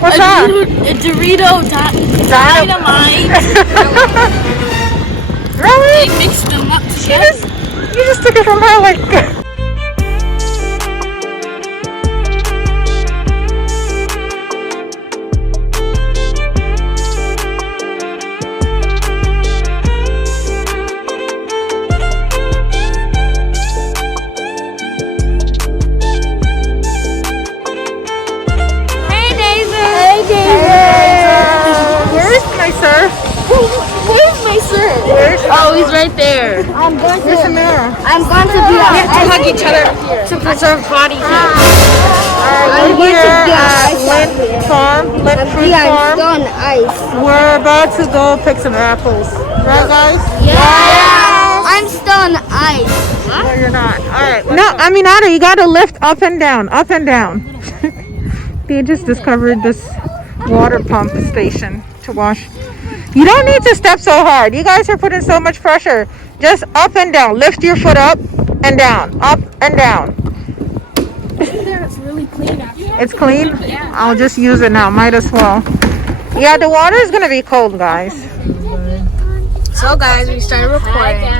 What's that? A Dorito dynamite. Really? They mixed them up together. You just took it from her like. Oh, he's right there. I'm going to be hug each other to preserve body heat. We're here at Lint Fruit Farm. We're about to go pick some apples. Right, guys? Yeah. I'm still on ice. No, you're not. All right. No, Ada, you got to lift up and down, up and down. They just discovered this water pump station to wash. You don't need to step so hard. You guys are putting so much pressure. Just up and down. Lift your foot up and down. Up and down. It's really clean actually. It's clean? Yeah. I'll just use it now. Might as well. Yeah, the water is going to be cold, guys. So guys, we started recording.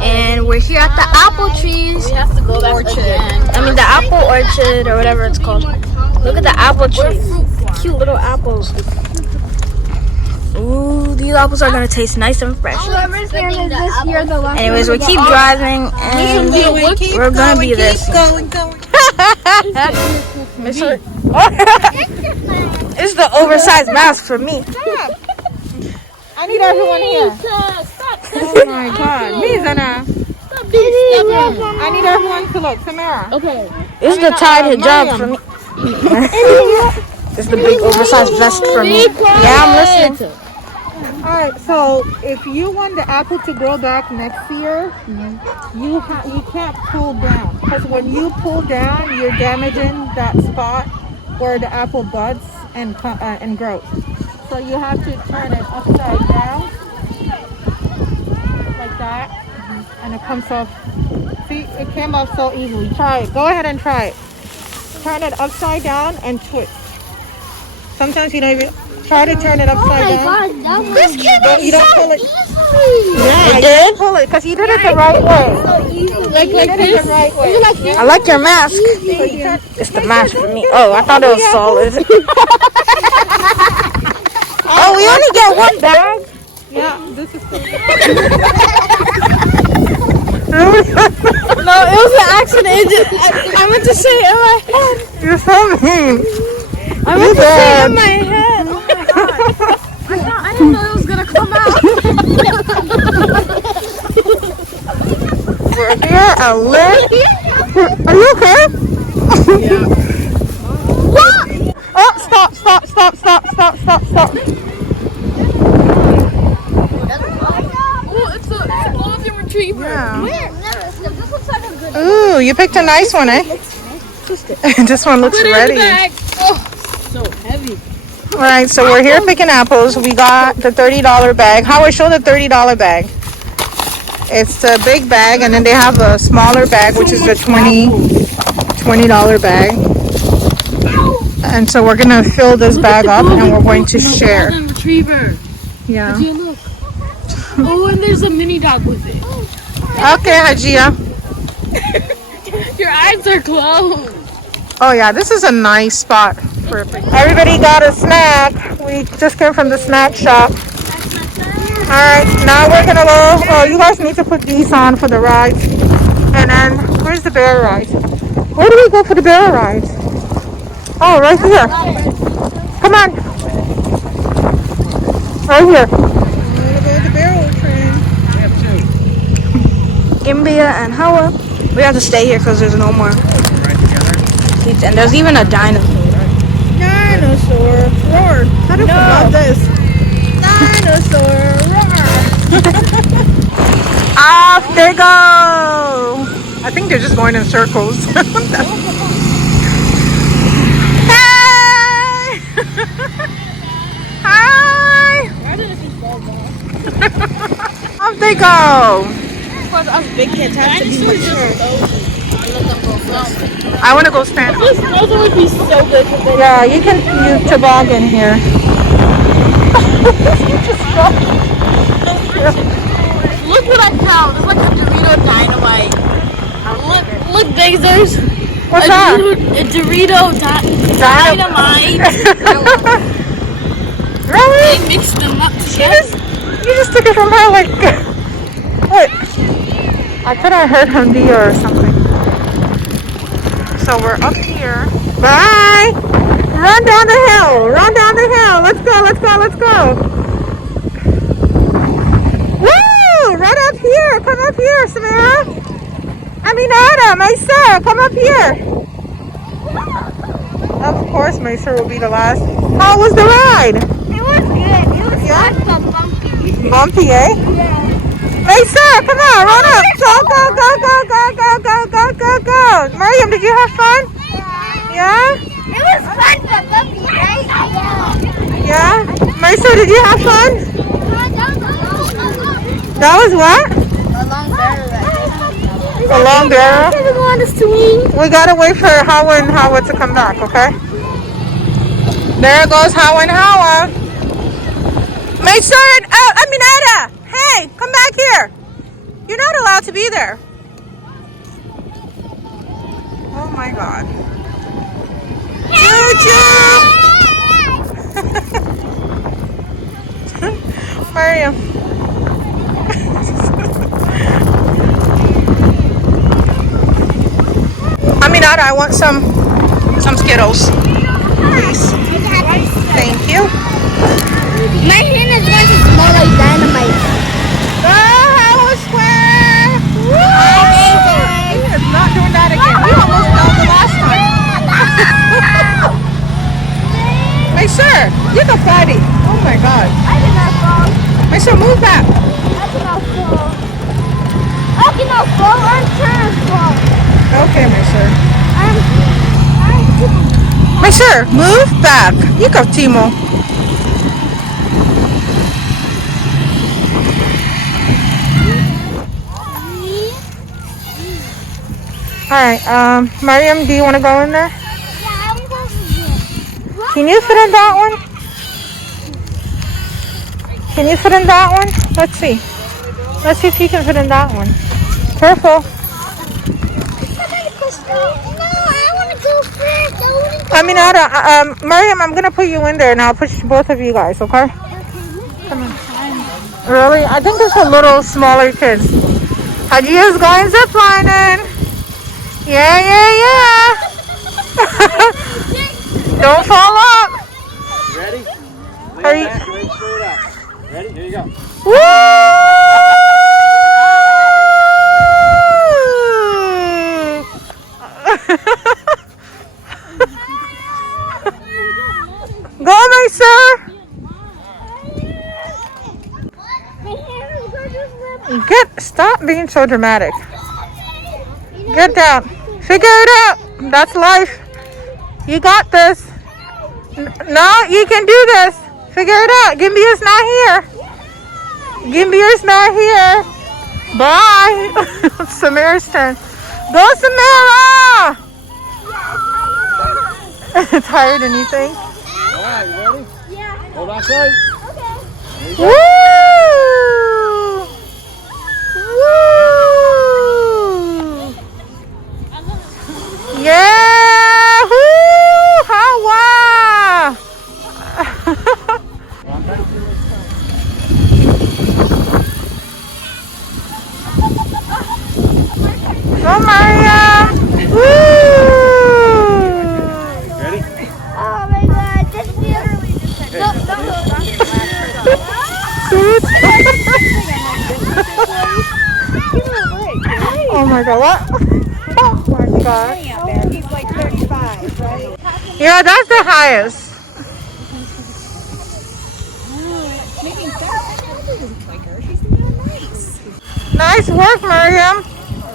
And we're here at the apple trees. We have to go back again. The apple orchard or whatever it's called. Look at the apple trees. Cute little apples. Ooh, these apples are gonna taste nice and fresh. Anyways, we keep driving and we're gonna be this. It's the oversized mask for me. I need everyone here. Oh my God. Mizana. I need everyone to look. Samara. Okay. This is the tied hijab for me. This is the big oversized vest for me. Yeah, I'm listening. Alright, so if you want the apple to grow back next year, you can't pull down. Because when you pull down, you're damaging that spot where the apple buds and grows. So you have to turn it upside down, like that, and it comes off. See, it came off so easily. Try it. Go ahead and try it. Turn it upside down and twist. Sometimes you don't even try to turn it upside down. This came out You don't so pull it. easily. Yeah, you did? Pull it because you did it the right way. Like this? The right way. I like your mask. It's the mask for me. Oh, I thought it was solid. Oh, we only get one bag? Yeah, this is cool. No, it was an accident. I meant to say it in my head. You're so mean. I meant to say it in my head. Oh my God. I didn't know it was going to come out. We're here at Lint. Are you okay? Yeah. What? Oh, stop. Oh, it's a golden retriever. Yeah. This looks like a good Ooh, you picked a nice one, eh? This one looks ready. Oh, so heavy. Alright, so we're here picking apples. We got the $30 bag. Howard, show the $30 bag. It's the big bag, and then they have a smaller bag, which is the $20 bag. And so we're going to fill this bag up, and we're going to share. Golden retriever. Yeah. Hajia, look. Oh, and there's a mini dog with it. Okay, Hajia. Your eyes are closed. Oh yeah, this is a nice spot. Everybody got a snack. We just came from the snack shop. Alright, now we're gonna go. Oh, you guys need to put these on for the rides. And then, where's the bear ride? Where do we go for the bear ride? Oh, right here. Come on. Right here. We're gonna go to the barrel train. We have two. Imbia and Hawa. We have to stay here because there's no more seats. And there's even a dinosaur. Dinosaur. Roar. How do you pronounce this? Dinosaur. Roar. Off they go. I think they're just going in circles. Hey! Hi! Off they go. Of course, us big kids have to be mature. I want to go stand. This weather would be so good for this. Yeah, you can use toboggan here. Look what I found. It's like a Dorito dynamite. Look, Dazers. What's that? A Dorito dynamite. Really? They mixed them up together. You just took it from her like what? I thought I heard Hamdi or something. So we're up here. Bye! Run down the hill! Run down the hill! Let's go, let's go, let's go! Woo! Run up here! Come up here, Samara! Aminata, Maisa, come up here! Of course, Maisa will be the last. How was the ride? It was good. It was fun but bumpy. Bumpy, eh? Yeah. Maisa, come on, run up! Go, go, go, go, go, go, go, go, go, go! Mariam, did you have fun? Yeah? It was fun but bumpy, right? Yeah? Maisa, did you have fun? That was what? A long barrel. Can we go on the swing? We gotta wait for Hawa and Hawa to come back, okay? There goes Hawa and Hawa. Maisa, Aminata! Hey, come back here. You're not allowed to be there. Oh my God. YouTube! Mariam. Aminata, I want some Skittles, please. Thank you. My hand is going to smell like dynamite. Oh, square! Woo! It's not doing that again. We almost fell the last time. Hey, sir, you the fatty. Oh my God. I did not fall. Hey, sir, move back. I did not fall. I cannot fall. I'm trying to fall. Okay, my sir. My sir, move back. You go, Timo. All right, Mariam, do you want to go in there? Yeah, I'm going to. Can you fit in that one? Can you fit in that one? Let's see. Let's see if you can fit in that one. Careful. Aminata, Mariam, I'm gonna put you in there and I'll push both of you guys, okay? Come on. Really? I think there's a little smaller kids. Hajia's going ziplining. Yeah, yeah, yeah. Don't fall up. Ready? Are you? Back, legs straight up. Ready? Here you go. Woo! Go, my sir. Stop being so dramatic. Get down. Figure it out. That's life. You got this. No, you can do this. Figure it out. Gimbia's not here. Gimbia's not here. Bye. Samira's turn. Go, Samira. Tired anything? All right, you ready? Yeah. Hold on tight. Okay. Woo! Woo! Yeah! Woo! Hawa! Go, Maria! Woo! Ready? Oh my God, this feels. Oh my God, what? Oh my God. He's like 35, right? Yeah, that's the highest. Making sense. Like her. She's nice. Nice work, Mariam.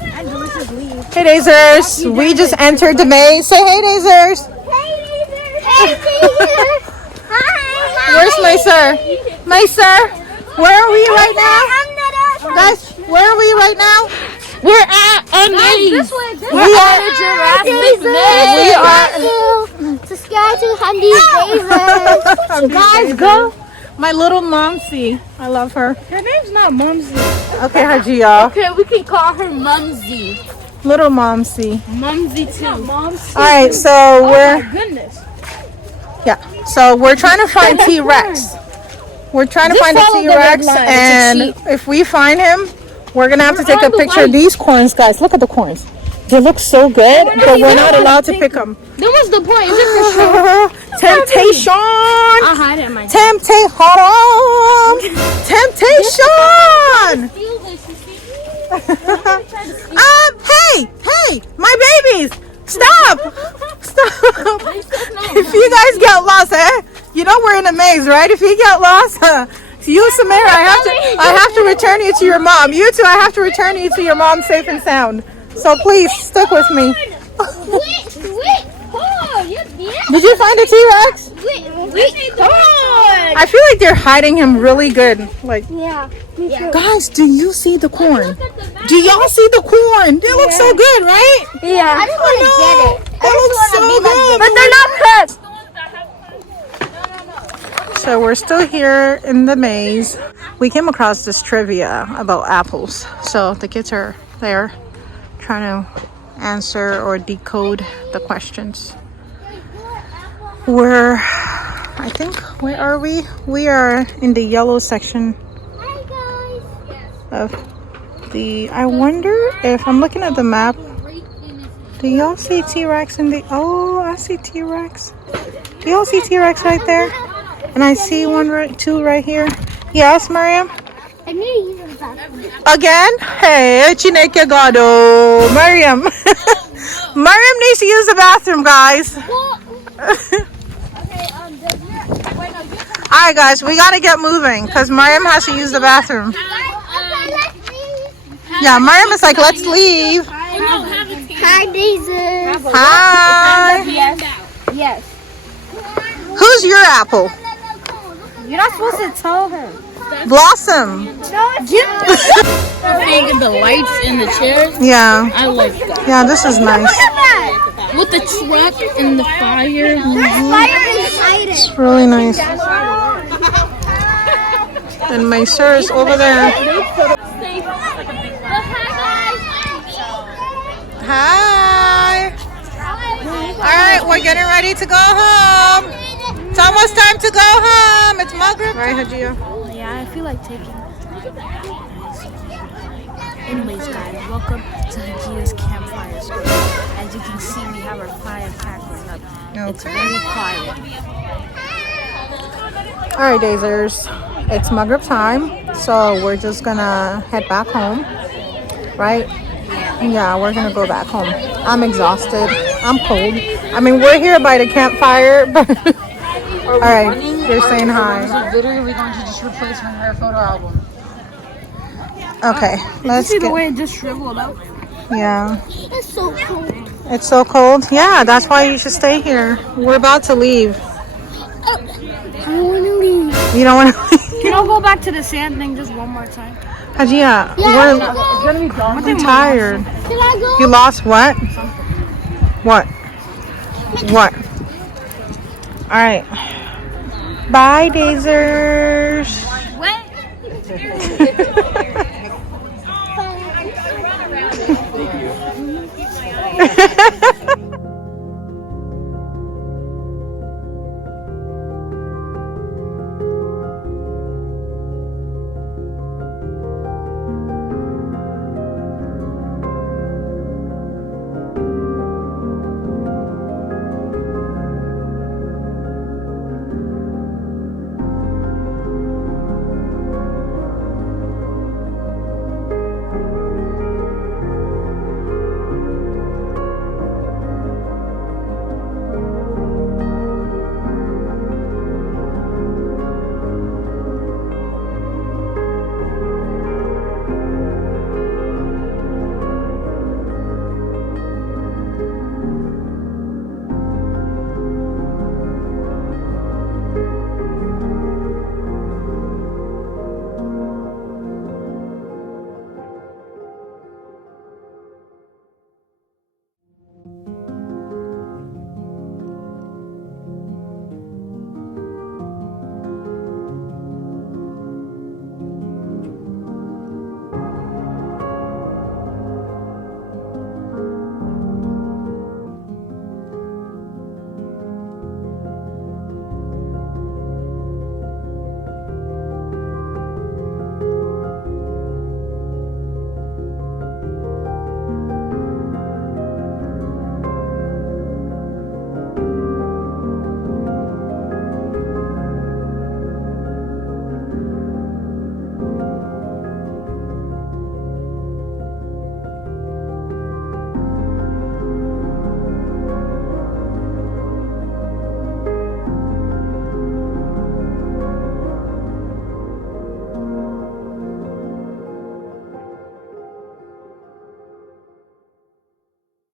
And delicious leaves. Hey, Dazers. We just entered the maze. Say hey, Dazers. Hey, hi. Where's my sir? My sir, where are we right now? Guys, where are we right now? We're at a maze. We are Subscribe to Hamdi'sDaze. guys, go. My little momsy. I love her. Her name's not Mumsy. Okay, Hajia. Okay, we can call her Mumsy. Little momsy. Mumsy too. All right, so we're Goodness. so we're trying to find T-Rex. We're trying to find the follow the T-Rex, red line. and It's if we find him, we're gonna have to take a on the picture of light. these corns, guys. Look at the corns. They look so good, but we're not allowed to pick them. Then what's the point? Is it for sure? Temptation. I'll hide it in my Haram. Temptation. Hey, my babies. Stop. If you guys get lost, you know we're in a maze, right? If you get lost, you, Samara, I have to return you to your mom. You two, I have to return you to your mom safe and sound. So please stick with me. Did you find a T-Rex? Come on. I feel like they're hiding him really good. Like, Yeah, me too. guys, do you see the corn? Do y'all see the corn? They look so good, right? Yeah. I just want to get it. They look so good. But they're not cooked. So we're still here in the maze. We came across this trivia about apples. So the kids are there trying to answer or decode the questions. I think, where are we? We are in the yellow section of the, I wonder if, I'm looking at the map. Do y'all see T-Rex in the, oh, I see T-Rex. Do y'all see T-Rex right there? And I see two right here. Yes, Mariam? I need to use the bathroom. Again? Hey, Chineke Gado. Mariam. Mariam needs to use the bathroom, guys. Alright, guys, we gotta get moving because Mariam has to use the bathroom. Yeah, Mariam is like, let's leave. Hi, Dazers. Hi. Yes. Who's your apple? You're not supposed to tell her. Blossom. Seeing the lights in the chairs, Yeah. I like that. Yeah, this is nice. With the truck and the fire. It's really nice. And my sir is over there. Hi. Alright, we're getting ready to go home. It's almost time to go home. It's Maghrib. Right, Hajia? Yeah, I feel like taking. Anyways, guys, welcome to Hajia's campfire story. As you can see, we have our fire crackling up. It's very quiet. Alright, Dazers. It's Maghrib time, so we're just gonna head back home. Right? Yeah, we're gonna go back home. I'm exhausted. I'm cold. I mean, we're here by the campfire, but alright, they're saying hi. Literally going to just replace her photo album. Okay, let's See the get. way it just shriveled up? Yeah, It's so cold. it's so cold. Yeah, that's why you should stay here. We're about to leave. I want to leave. You don't want to leave? Can I go back to the sand thing just one more time? Hajia, we're tired. Can I go? You lost what? What? What? Alright. Bye, Dazers.